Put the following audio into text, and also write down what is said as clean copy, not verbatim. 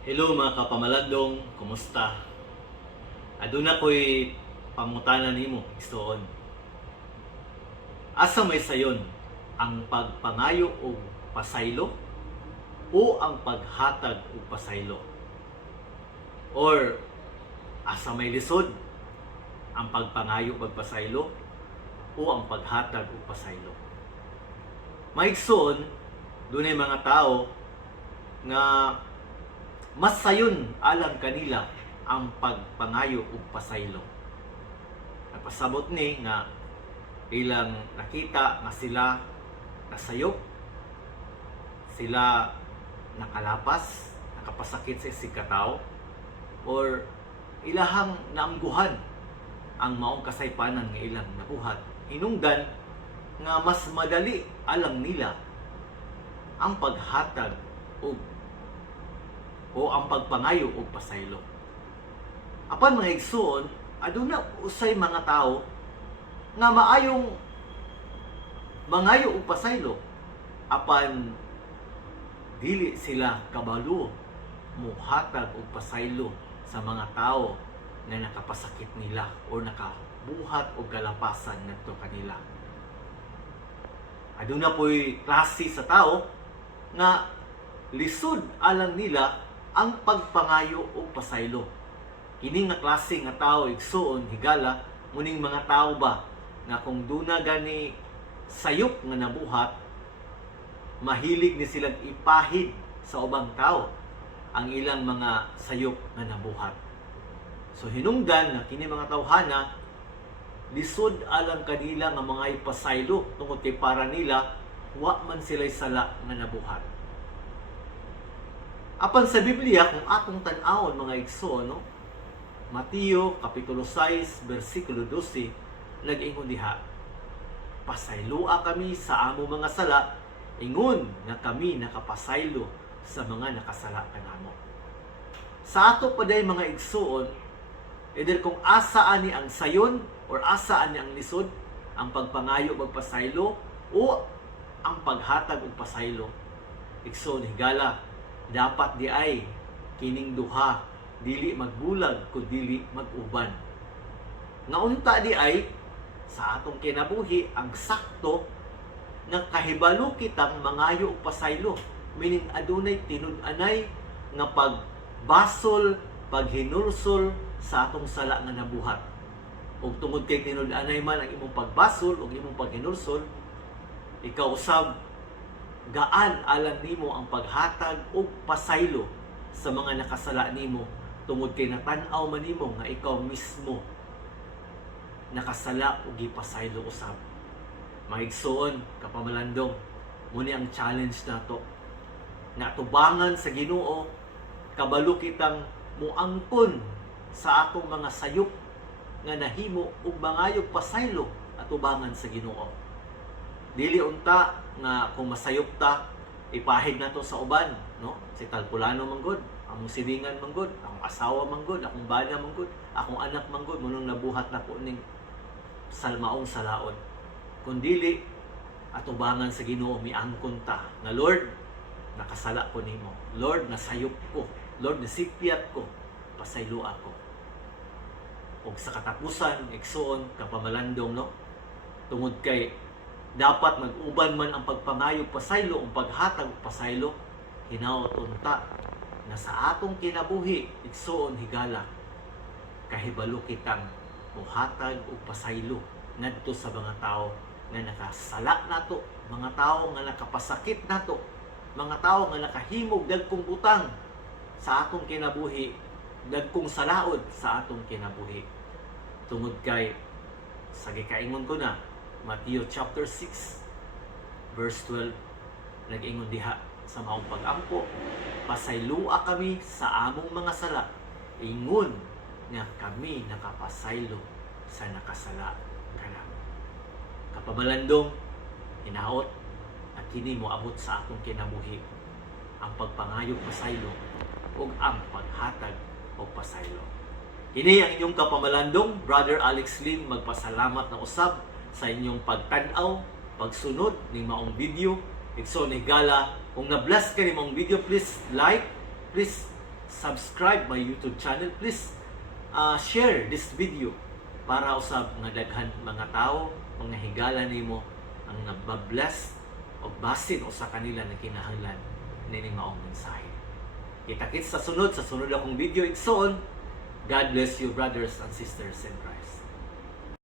Hello mga kapamalandong, kumusta? Aduna ko'y pangutanan nimo istoon. Asa may sayon ang pagpangayo og pasaylo o ang paghatag og pasaylo? Or asa may lisod ang pagpangayo og pasaylo o ang paghatag og pasaylo? Maigsoon, dunay mga tao nga mas sayon alang kanila ang pagpangayo ug pasaylo. Napasabot ni nga ilang nakita nga sila nasayop, sila nakalapas, nakapasakit sa isig katao, or ilahang naamguhan ang maong kasaypanan nga ilang nabuhat. Hinungdan nga mas madali alang nila ang paghatag o ang pagpangayo og pasaylo. Apan mga igsoon, aduna usay mga tao nga maayong mangayo og pasaylo apan dili sila kabalo muhatag og pasaylo sa mga tao nga nakapasakit nila o nakabuhat og kalapasan ngadto kanila. Aduna po'y klase sa tao nga lisod alang nila ang pagpangayo o pasaylo. Kini nga klase nga tao igsoon higala muning mga tao ba nga kung duna gani sayop nga nabuhat, mahilig ni silang ipahid sa ubang tao ang ilang mga sayop nga nabuhat. So hinungdan nga kini mga tawhana lisod alang kanila nga mga ipasaylo tungod kay para nila wa man sila'y sala nga nabuhat. Apan sa Biblia, kung atong tan-awon mga igsoon, no? Mateo kapitulo 6 bersikulo 12 nag-ingon diha, pasayloa kami sa amo mga sala, ingon nga kami nakapasaylo sa mga nakasala kanamo. Sa ato paday mga igsoon, either kung asa ani ang sayon or asa ani ang lisod, ang pagpangayo magpasaylo o ang paghatag og pasaylo, igsoon higala dapat di ay kining duha dili magbulag kun dili mag-uban. Nga unta di ay sa atong kinabuhi ang sakto nga kahibalo kitang mangayo og pasaylo, meaning adunay tinud-anay nga pagbasol, paghinulsol sa atong sala nga nabuhat. Ug tungod kay tinud-anay man ang imong pagbasol ug imong paghinulsol, ikaw usab gaan alang nimo ang paghatag og pasaylo sa mga nakasala nimo tungod kay natan-aw man nimo nga ikaw mismo nakasala ug gipasaylo usab. Maigsoon kapamalandong, muni ang challenge nato nga tubangan sa Ginoo, kabalo kitang muangkon sa atong mga sayop nga nahimo ug mangayog pasaylo at tubangan sa Ginoo. Dili unta nga kung masayop ta ipahid nato sa uban, no? Si talpulano manggod, among silingan manggod, akong asawa manggod, akong bana manggod, akong anak manggod, munong nabuhat nako ning salmaong salaon. Kun dili atubangan sa Ginoo, miangkon ta nga Lord, nakasala ko nimo. Lord, nasayop ko. Lord, nasipyat ko. Pasaylo ako. Og sa katapusan, igsoon kapamalandong, no? Tungod kay dapat mag-uban man ang pagpangayo pasaylo o paghatag pasaylo, hinaot unta na sa atong kinabuhi igsoon higala kahibalo kitang muhatag og pasaylo ngadto sa mga tao nga nakasala nato, mga tao nga nakapasakit nato, mga tao nga nakahimog dagkong butang sa atong kinabuhi, dagkong salaod sa atong kinabuhi. Tungod kay sa gikaingon ko na Mateo chapter 6 verse 12 nag-ingon diha sa maong pag-ampo, pasaylua kami sa among mga sala, ingon nga kami nakapasaylo sa nakasala kanamo. Kapamalandong, hinaot at kini moabot sa atong kinabuhi ang pagpangayog pasaylo ug ang paghatag og pasaylo. Kini ang inyong kapamalandong, Brother Alex Lim, magpasalamat na usab sa inyong pagtanaw, pagsunod ng maong video. Igsoon higala, kung na-bless ka ng maong video, please like, please subscribe my YouTube channel. Please share this video para usab nga daghan mga tao, mga higala nimo ang nababless o basin o sa kanila na kinahanglan nini maong mensahe. Kita-kits sa sunod akong video igsoon. God bless you, brothers and sisters in Christ.